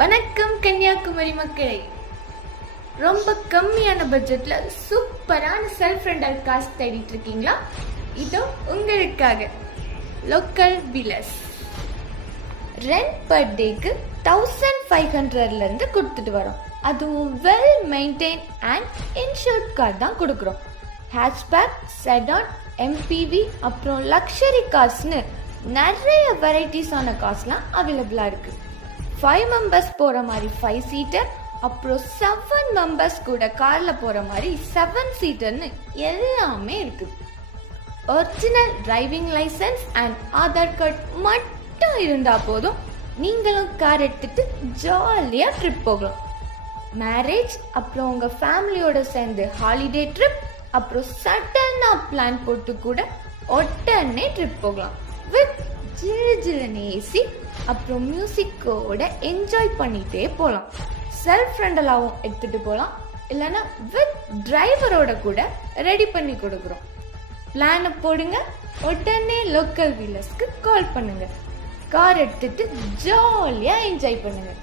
வணக்கம் கன்னியாகுமரி மக்களே. ரொம்ப கம்மியான பட்ஜெட்ல சூப்பரான செல்ஃப் ரெண்டல் கார்ஸ் தேடிட்டு இருக்கீங்களா? இதோ உங்களுக்காக லோக்கல் வில்லர்ஸ். ரெண்ட் பர் டேக்கு 1500 இருந்து கொடுத்துட்டு வரோம். அதுவும் well maintain and insured car தான் கொடுக்குறோம். ஹேட்ச்பேக், செடான், எம்பிவி அப்புறம் லக்ஸரி கார்ஸ்னு நிறைய வெரைட்டிஸான கார்ஸ்லாம் அவைலபிளாக இருக்குது. 5 மெம்பர்ஸ் போகிற மாதிரி 5 சீட்டர், அப்புறம் 7 மெம்பர்ஸ் கூட காரில் போகிற மாதிரி 7 சீட்டர்னு எல்லாமே இருக்குது. Original driving licence and Aadhaar card மட்டும் இருந்தால் போதும், நீங்களும் கார் எடுத்துட்டு ஜாலியாக ட்ரிப் போகலாம். மேரேஜ் அப்புறம் உங்கள் ஃபேமிலியோட சேர்ந்து ஹாலிடே ட்ரிப், அப்புறம் சடனாக பிளான் போட்டு கூட உடனே ட்ரிப் போகலாம். வித் ஜில்ஜில்னு ஏசி அப்புறம் மியூசிக்கோட என்ஜாய் பண்ணிகிட்டே போகலாம். செல்ஃப் ரெண்டலாகவும் எடுத்துகிட்டு போகலாம், இல்லைன்னா வித் டிரைவரோட கூட ரெடி பண்ணி கொடுக்குறோம். பிளானை போடுங்க, உடனே லோக்கல் வீலர்ஸ்க்கு கால் பண்ணுங்க. கார் எடுத்துட்டு ஜாலியாக என்ஜாய் பண்ணுங்க.